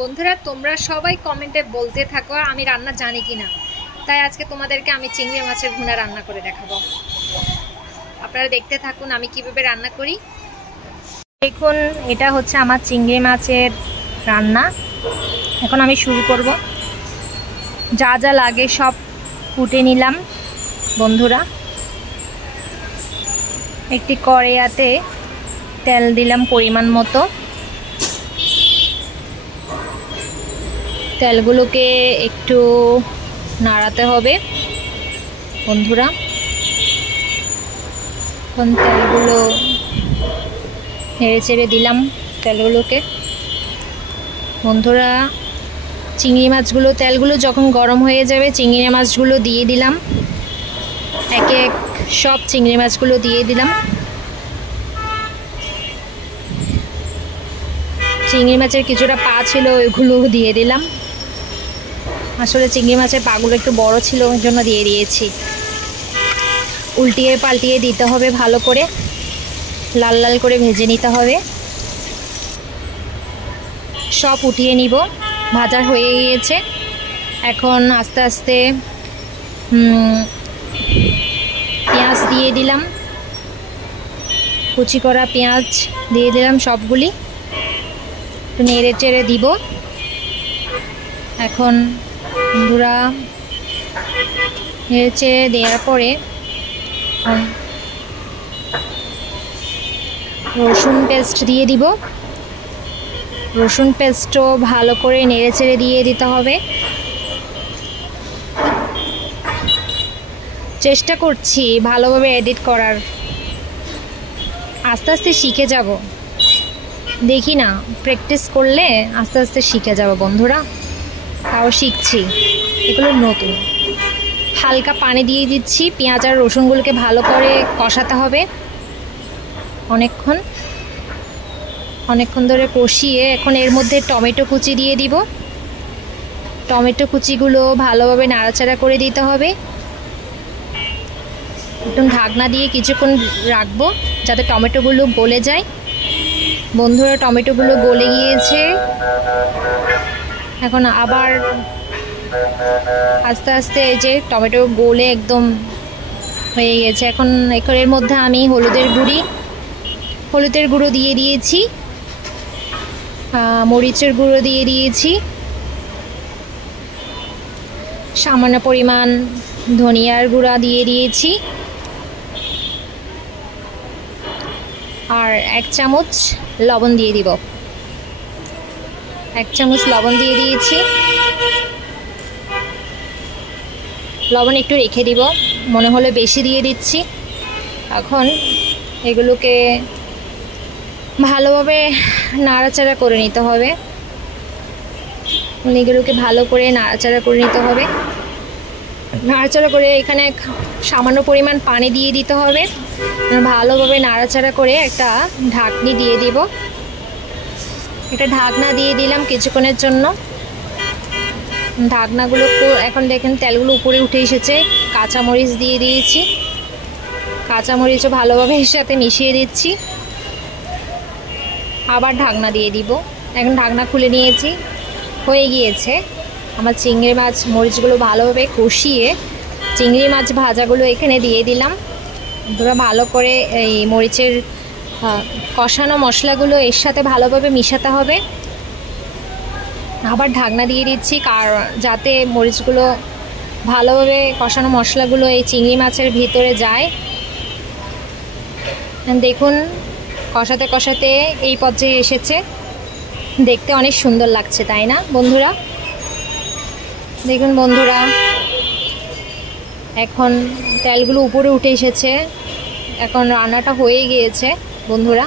বন্ধুরা তোমরা সবাই কমেন্টে বলতে থাকো আমি রান্না জানি কিনা, তাই আজকে তোমাদেরকে আমি চিংড়ি মাছের ভুনা রান্না করে দেখাবো। আপনারা দেখতে থাকুন আমি কিভাবে রান্না করি। দেখুন এটা হচ্ছে আমার চিংড়ি মাছের রান্না। এখন আমি শুরু করব। যা যা লাগে সব কুটে নিলাম বন্ধুরা। একটি কড়াইতে তেল দিলাম পরিমাণ মতো। তেলগুলোকে একটু নাড়াতে হবে বন্ধুরা। এখন তেলগুলো নেড়ে চেড়ে দিলাম তেলগুলোকে বন্ধুরা। চিংড়ি মাছগুলো তেলগুলো যখন গরম হয়ে যাবে চিংড়ি মাছগুলো দিয়ে দিলাম। একে এক সব চিংড়ি মাছগুলো দিয়ে দিলাম। চিংড়ি মাছের কিছুটা পা ছিল ওইগুলো দিয়ে দিলাম। আসলে চিংড়ি মাছের পাগুলো একটু বড় ছিল ওই জন্য দিয়ে দিয়েছি। উল্টিয়ে পাল্টিয়ে দিতে হবে, ভালো করে লাল লাল করে ভেজে নিতে হবে। সব উঠিয়ে নিব। ভাজা হয়ে গিয়েছে। এখন আস্তে আস্তে পেঁয়াজ দিয়ে দিলাম। কুচি করা পেঁয়াজ দিয়ে দিলাম সবগুলি। একটু নেড়ে চেড়ে দিব। এখন বন্ধুরা নেড়ে চেড়ে দেওয়ার পরে রসুন পেস্ট দিয়ে দিব। রসুন পেস্টও ভালো করে নেড়ে চেড়ে দিয়ে দিতে হবে। চেষ্টা করছি ভালোভাবে এডিট করার। আস্তে আস্তে শিখে যাব, দেখি না প্র্যাকটিস করলে আস্তে আস্তে শিখে যাব বন্ধুরা। তাও শিখছি, এগুলো নতুন। হালকা পানি দিয়ে দিচ্ছি। পেঁয়াজ আর রসুনগুলোকে ভালো করে কষাতে হবে অনেকক্ষণ ধরে কষিয়ে এখন এর মধ্যে টমেটো কুচি দিয়ে দিব। টমেটো কুচিগুলো ভালোভাবে নাড়াচাড়া করে দিতে হবে। একদম ঢাকনা দিয়ে কিছুক্ষণ রাখবো যাতে টমেটোগুলো গলে যায় বন্ধুরা। টমেটোগুলো গলে গিয়েছে। এখন আবার আস্তে আস্তে এই যে টমেটো গলে একদম হয়ে গেছে। এখন এর মধ্যে আমি হলুদের গুঁড়ো দিয়ে দিয়েছি, মরিচের গুঁড়ো দিয়ে দিয়েছি, সামান্য পরিমাণ ধনিয়ার গুঁড়া দিয়ে দিয়েছি, আর 1 চামচ লবণ দিয়ে দিব। 1 চামচ লবণ দিয়ে দিয়েছি। লবণ একটু রেখে দিব, মনে হলে বেশি দিয়ে দিচ্ছি। এখন এগুলোকে ভালোভাবে নাড়াচাড়া করে নিতে হবে। এগুলোকে ভালো করে নাড়াচাড়া করে নিতে হবে। নাড়াচাড়া করে এখানে সামান্য পরিমাণ পানি দিয়ে দিতে হবে। ভালোভাবে নাড়াচাড়া করে একটা ঢাকনি দিয়ে দিব। একটা ঢাকনা দিয়ে দিলাম কিছুক্ষণের জন্য। ঢাকনাগুলো এখন দেখেন তেলগুলো উপরে উঠে এসেছে। কাঁচামরিচ দিয়ে দিয়েছি। কাঁচামরিচও ভালোভাবে এর সাথে মিশিয়ে দিচ্ছি। আবার ঢাকনা দিয়ে দিব। এখন ঢাকনা খুলে নিয়েছি। হয়ে গিয়েছে আমার চিংড়ি মাছ। মরিচগুলো ভালোভাবে কষিয়ে চিংড়ি মাছ ভাজাগুলো এখানে দিয়ে দিলাম। পুরো ভালো করে এই মরিচের কষানো মশলাগুলো এর সাথে ভালোভাবে মিশাতে হবে। আবার ঢাকনা দিয়ে দিচ্ছি যাতে মরিচগুলো ভালোভাবে কষানো মশলাগুলো এই চিংড়ি মাছের ভিতরে যায়। দেখুন কষাতে কষাতে এই পর্যায়ে এসেছে। দেখতে অনেক সুন্দর লাগছে তাই না বন্ধুরা? দেখুন বন্ধুরা এখন তেলগুলো উপরে উঠে এসেছে। এখন রান্নাটা হয়ে গিয়েছে বন্ধুরা।